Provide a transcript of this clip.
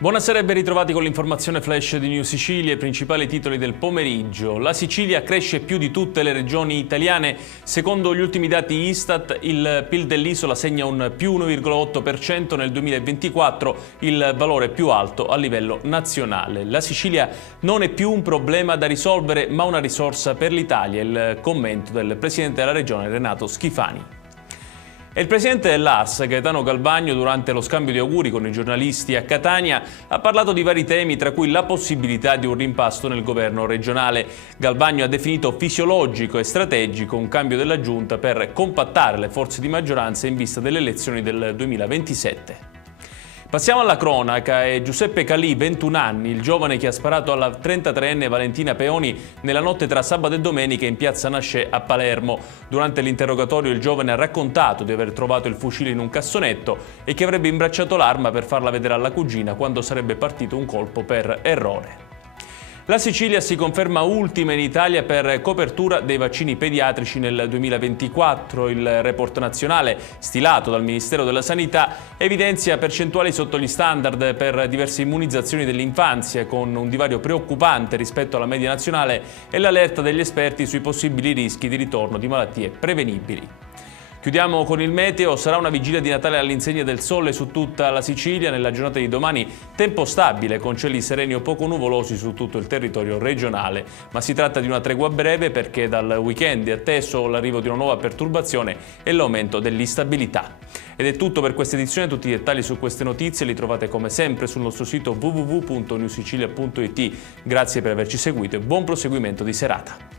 Buonasera e ben ritrovati con l'informazione flash di New Sicilia, i principali titoli del pomeriggio. La Sicilia cresce più di tutte le regioni italiane. Secondo gli ultimi dati Istat, il PIL dell'isola segna un più 1,8% nel 2024, il valore più alto a livello nazionale. La Sicilia non è più un problema da risolvere, ma una risorsa per l'Italia, il commento del presidente della regione Renato Schifani. E il presidente dell'ARS, Gaetano Galvagno, durante lo scambio di auguri con i giornalisti a Catania, ha parlato di vari temi, tra cui la possibilità di un rimpasto nel governo regionale. Galvagno ha definito fisiologico e strategico un cambio della giunta per compattare le forze di maggioranza in vista delle elezioni del 2027. Passiamo alla cronaca. È Giuseppe Calì, 21 anni, il giovane che ha sparato alla 33enne Valentina Peoni nella notte tra sabato e domenica in piazza Nascè a Palermo. Durante l'interrogatorio il giovane ha raccontato di aver trovato il fucile in un cassonetto e che avrebbe imbracciato l'arma per farla vedere alla cugina quando sarebbe partito un colpo per errore. La Sicilia si conferma ultima in Italia per copertura dei vaccini pediatrici nel 2024. Il report nazionale, stilato dal Ministero della Sanità, evidenzia percentuali sotto gli standard per diverse immunizzazioni dell'infanzia, con un divario preoccupante rispetto alla media nazionale e l'allerta degli esperti sui possibili rischi di ritorno di malattie prevenibili. Chiudiamo con il meteo. Sarà una vigilia di Natale all'insegna del sole su tutta la Sicilia. Nella giornata di domani tempo stabile con cieli sereni o poco nuvolosi su tutto il territorio regionale. Ma si tratta di una tregua breve perché dal weekend è atteso l'arrivo di una nuova perturbazione e l'aumento dell'instabilità. Ed è tutto per questa edizione. Tutti i dettagli su queste notizie li trovate come sempre sul nostro sito www.newsicilia.it. Grazie per averci seguito e buon proseguimento di serata.